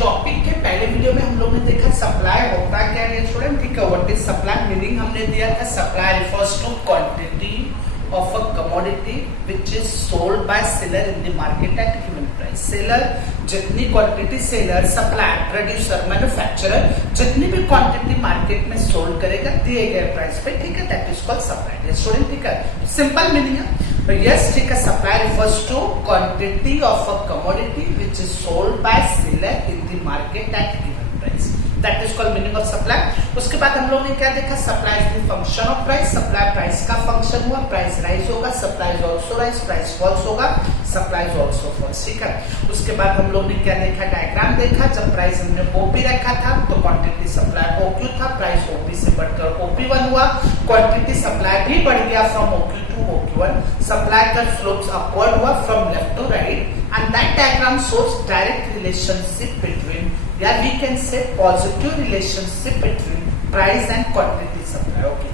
Topic के पहले video में हम लोग ने देखा सप्लाई होता क्या है स्टूडेंट, ठीक है। व्हाट इज सप्लाई, मीनिंग हमने दिया था supply refers to quantity of a commodity which is sold by seller in the market at given price. Seller जितनी quantity seller, supplier, producer, manufacturer जितनी भी क्वांटिटी मार्केट में sold करेगा दिए गए प्राइस पे, ठीक है, that is called supply. Student ठीक है, सिंपल मीनिंग है। यस ठीक है, supply refers to quantity of a commodity which is sold by seller in the market at given price, that is called meaning of supply. उसके बाद हम लोग ने क्या देखा, supply is the function of price. Supply price का function हुआ, price rise होगा, supply is also rise, price falls होगा, सप्लाई इज आल्सो फॉल्स, ठीक है। उसके बाद हम लोग ने क्या देखा, डायग्राम देखा। जब प्राइस हमने ओपी रखा था तो क्वांटिटी सप्लाई ओक्यू था, प्राइस ओपी से बढ़कर ओपी1 हुआ, क्वांटिटी सप्लाई भी बढ़ गया from OQ to OQ one, supply का स्लोप्स अपवर्ड हुआ from left to right, and that diagram shows direct relationship between, या we can say positive relationship between price and quantity supply. Okay,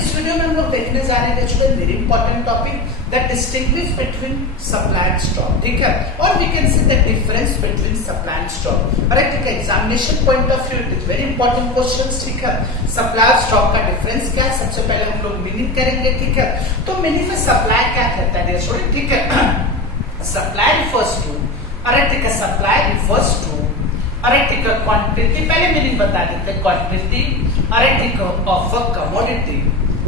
इस video में हम लोग देखने जा रहे हैं student very important topic that distinguish between supply and stock, ठीक है, और we can see the difference between supply and stock. अरे ठीक है, examination point of view it is very important questions, ठीक है। सप्लाई और स्टॉक का डिफरेंस क्या है, सबसे पहले हम लोग मीनिंग करेंगे, ठीक है। तो मीनिंग में सप्लाई क्या कहता है स्टूडेंट, ठीक है। सप्लाई रिफर्स टू, अरे ठीक है, सप्लाई रिफर्स टू, अरे ठीक है, क्वांटिटी, पहले मीनिंग बता देते, क्वांटिटी, अरे ठीक है, ऑफ अ कमोडिटी,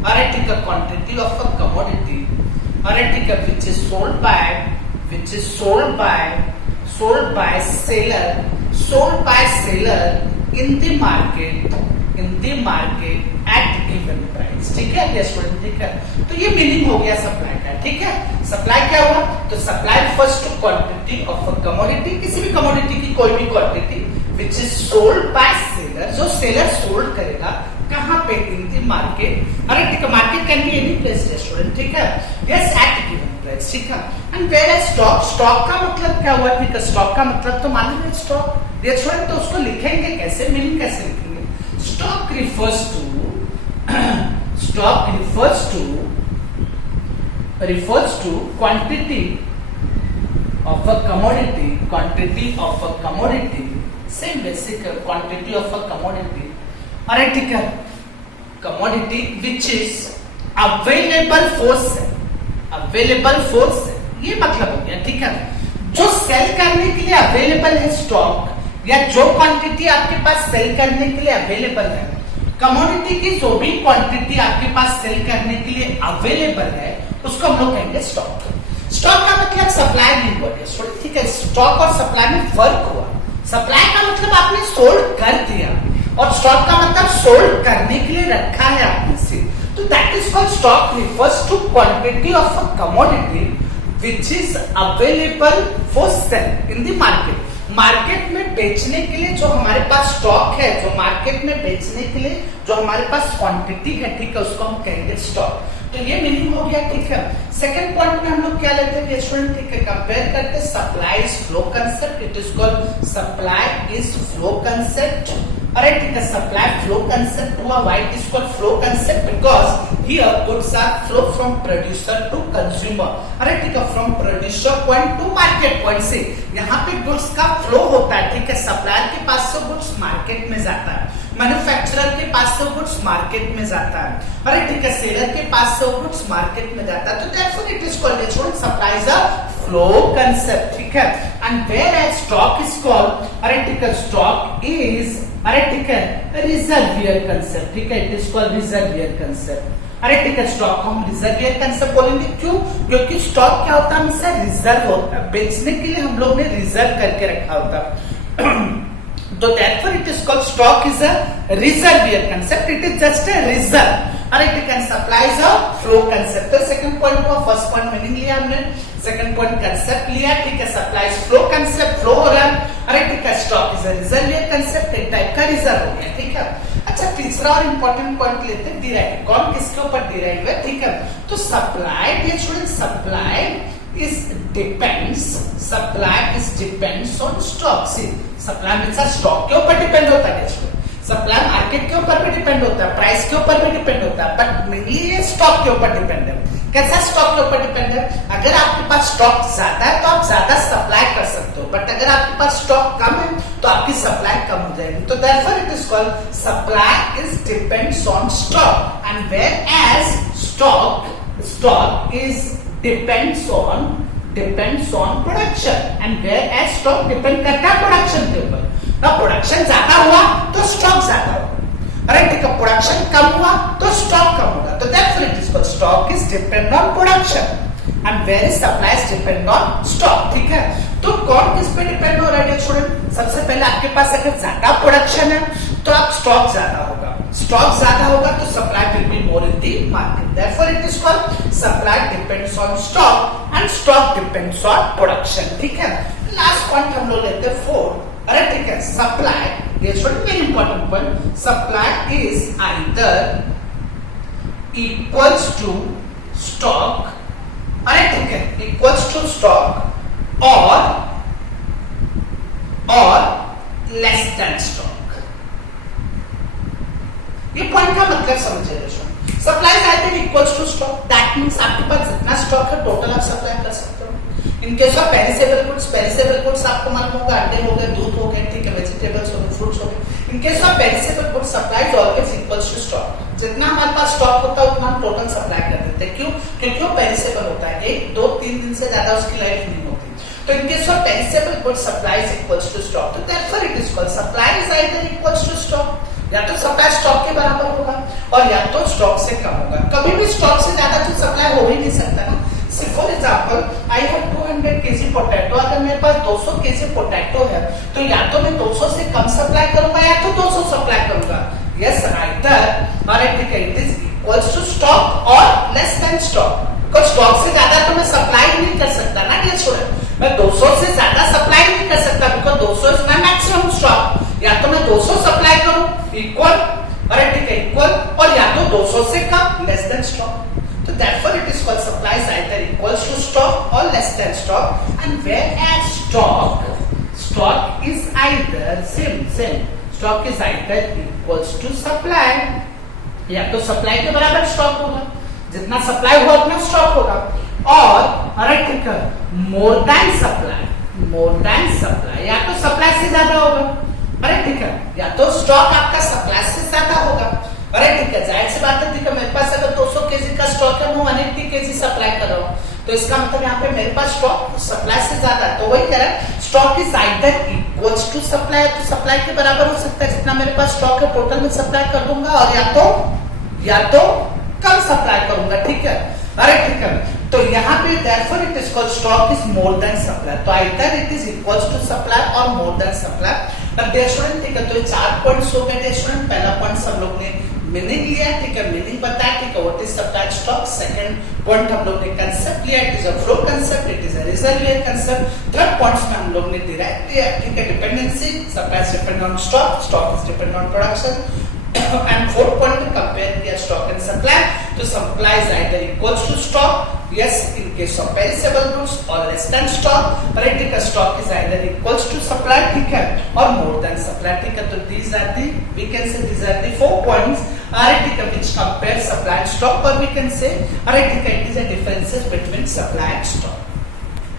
अरे ठीक है, क्वांटिटी ऑफ अ कमोडिटी, अरे ठीक है, which is sold by seller in the market at given price, ठीक है ये स्टूडेंट, ठीक है। तो ये मीनिंग हो गया सप्लाई का, ठीक है। सप्लाई क्या हुआ, तो supply refers to quantity of a commodity, किसी भी कमोडिटी की कोई भी quantity which is sold by seller, जो सेलर सोल्ड करेगा कहां पे, इन द मार्केट, अरे ठीक है, market can be any place student, ठीक है, यस एट गिवन प्राइस, ठीक है। And whereas stock, stock का मतलब क्या हुआ, ठीक है, स्टॉक का मतलब तो मान लीजिए स्टॉक ये स्टूडेंट, तो उसको लिखेंगे कैसे, मीनिंग कैसे लिखेंगे, stock refers to quantity of a commodity, same basic quantity of a commodity, अरे ठीक है, commodity which is available for sale, ये मतलब हो गया, ठीक है। जो सेल करने के लिए अवेलेबल है स्टॉक, या जो क्वांटिटी आपके पास सेल करने के लिए अवेलेबल है, कमोडिटी की जो भी क्वांटिटी आपके पास सेल करने के लिए अवेलेबल है, उसको हम लोग कहेंगे स्टॉक। स्टॉक का मतलब सप्लाई नहीं हुआ, ठीक है। स्टॉक और सप्लाई में फर्क हुआ। सप्लाई का मतलब आपने सोल्ड कर दिया, और स्टॉक का मतलब सोल्ड करने के लिए रखा है आपने से, तो that is called stock refers to quantity of a commodity which is available for sale in the market. Market में बेचने के लिए जो हमारे पास स्टॉक है, जो मार्केट में बेचने के लिए जो हमारे पास क्वांटिटी है, ठीक है, उसको हम कहेंगे स्टॉक। तो ये मीनिंग हो गया, ठीक है। सेकंड पॉइंट में हम लोग क्या लेते हैं स्टूडेंट, ठीक है, कंपेयर करते हैं supply is flow concept, it is called supply is flow concept, अरे ठीक है, सप्लाई फ्लो कंसेप्ट हुआ, why it is called flow concept, because here goods are flow from producer to consumer, अरे ठीक है, from producer point to market point से यहाँ पे गुड्स का फ्लो होता है, ठीक है। सप्लायर के पास से गुड्स मार्केट में जाता है, मैन्युफैक्चरर के पास से गुड्स मार्केट में जाता है, अरे ठीक है, सेलर के पास से गुड्स मार्केट में जाता है, तो therefore it is called student supply is a flow concept, ठीक है। And whereas stock is called, अरे ठीक है, स्टॉक इज, अरे ठीक है, रिजर्वियर कंसेप्ट, ठीक है, it is called reservoir concept, अरे ठीक है, स्टॉक हम रिजर्वियर कंसेप्ट बोलेंगे, क्यों, क्योंकि स्टॉक क्या होता है, हमसे रिजर्व होता है, बेचने के लिए हम लोग ने रिजर्व करके रखा होता है, तो therefore it is called stock is a reservoir concept, it is just a reserve, अरे ठीक है, supply is a flow concept। तो सेकंड पॉइंट को फर्स्ट पॉइंट मीनिंग लिया हमने, सेकंड पॉइंट कंसेप्ट लिया, ठीक है, supply is flow concept, flow हो रहा है, अरे ठीक है, stock is a reservoir concept, एक टाइप का रिजर्व हो गया, ठीक है। अच्छा, तीसरा और इंपॉर्टेंट पॉइंट लेते हैं डिराइव, कौन किसके ऊपर डिराइव है, ठीक है। तो supply, dear student, supply depends on stock. See, supply हमेशा स्टॉक के ऊपर डिपेंड होता है, सप्लाई मार्केट के ऊपर भी डिपेंड होता है, प्राइस के ऊपर भी डिपेंड होता है, बट मेनली ये स्टॉक के ऊपर डिपेंड है। कैसा स्टॉक के ऊपर डिपेंड है? अगर आपके पास स्टॉक ज्यादा है तो आप ज्यादा सप्लाई कर सकते हो, बट अगर आपके पास स्टॉक कम है तो आपकी सप्लाई कम हो जाएगी। तो therefore it is called supply is depends on stock and whereas stock is depends on production and whereas stock depend करता है प्रोडक्शन के ऊपर। ना प्रोडक्शन ज्यादा हुआ तो स्टॉक ज्यादा होगा, अरे ठीक है, प्रोडक्शन कम हुआ तो स्टॉक कम होगा। तो therefore it is called stock is depend on production and whereas supply is depend on stock। ठीक है, तो कौन किस पे डिपेंड हो रहा है स्टूडेंट? सबसे पहले आपके पास अगर ज्यादा प्रोडक्शन है तो आप स्टॉक ज्यादा होगा, स्टॉक ज्यादा होगा तो supply will be more in the market. Therefore it is called supply depends on stock and stock depends on production. ठीक है, लास्ट पॉइंट हम लोग लेते हैं 4। अरे ठीक है, सप्लाई, ये student very important point, supply is either equals to stock, अरे ठीक है, इक्वल्स टू स्टॉक और लेस देन स्टॉक। ये पॉइंट का मतलब समझिए दोस्तों, supply is either equals to stock, that means आपके पास जितना स्टॉक है टोटल आप सप्लाई कर सकते हो। इन केस ऑफ पेरिसेबल गुड्स आपको मालूम होगा, अंडे हो गए, दूध हो गए, ठीक है, वेजिटेबल्स हो गए, फ्रूट्स हो गए। In case of perishable goods supply is always equals to stock, जितना हमारे पास स्टॉक होता है उतना हम टोटल सप्लाई कर देते हैं। क्यों? क्योंकि वो पेरिसेबल होता है, 1, 2, 3 दिन से ज्यादा उसकी लाइफ नहीं होती। तो in case of perishable goods supply is equals to stock, तो therefore it is called supply is either equals to stock, या तो सप्लाई स्टॉक के बराबर होगा और या तो स्टॉक से कम होगा। कभी भी स्टॉक से ज्यादा तो सप्लाई हो ही नहीं सकता ना। For example I have 200 kg potato, अगर मेरे पास 200 kg पोटैटो है तो या तो मैं 200 से कम सप्लाई करूंगा या तो 200 सप्लाई करूंगा। यस, आइदर और it is equals to stock और less than stock, because stock से ज्यादा तो मैं सप्लाई नहीं कर सकता ना डियर स्टूडेंट। मैं 200 से ज्यादा सप्लाई नहीं कर सकता because 200 is my maximum stock. या तो मैं 200 सप्लाई करूं इक्वल, अरे ठीक है, इक्वल, और या तो 200 से कम लेस देन स्टॉक। तो therefore it is called supply is either equals to stock or less than stock, and whereas stock is either same stock is either equals to supply, या तो सप्लाई के बराबर stock होगा, जितना supply हुआ उतना stock होगा, और अरे ठीक है, मोर देन सप्लाई, या तो सप्लाई से ज्यादा होगा, अरे ठीक है, या तो स्टॉक आपका सप्लाई से ज्यादा होगा। अरे ठीक है, जाहिर सी बात है, ठीक है, मेरे पास अगर 200 kg का स्टॉक है, मैं 180 kg सप्लाई कर रहा हूँ, तो इसका मतलब यहाँ पे मेरे पास स्टॉक सप्लाई से ज्यादा है। तो वही कह रहा है, stock is either equals to supply, तो सप्लाई के बराबर हो सकता है, जितना मेरे पास स्टॉक है टोटल में सप्लाई कर दूंगा, और या तो कम सप्लाई करूंगा। ठीक है, अरे ठीक है, तो यहाँ पे therefore it is called stock is more than supply, तो either it is equals to supply और more than supply। अब dear student, ठीक है, तो ये 4 पॉइंट्स हो गए dear student। पहला पॉइंट सब लोग ने मीनिंग लिया, ठीक है, मीनिंग बताया, ठीक है, what is supply stock. Second point हम लोग ने कंसेप्ट लिया, it is a flow concept, it is a reservoir concept. Third points में हम लोग ने डिराइव लिया, ठीक है, dependency, supply depend on stock, stock is depend on production. And fourth point, compare the stock and supply. So supply is either equals to stock, yes, in case of perishable goods, or less than stock, or it is stock is either equals to supply, ठीक है, or more than supply, ठीक है। तो these are the, we can say these are the 4 points, ठीक है, which compare supply and stock, or we can say, ठीक है, it is a differences between supply and stock।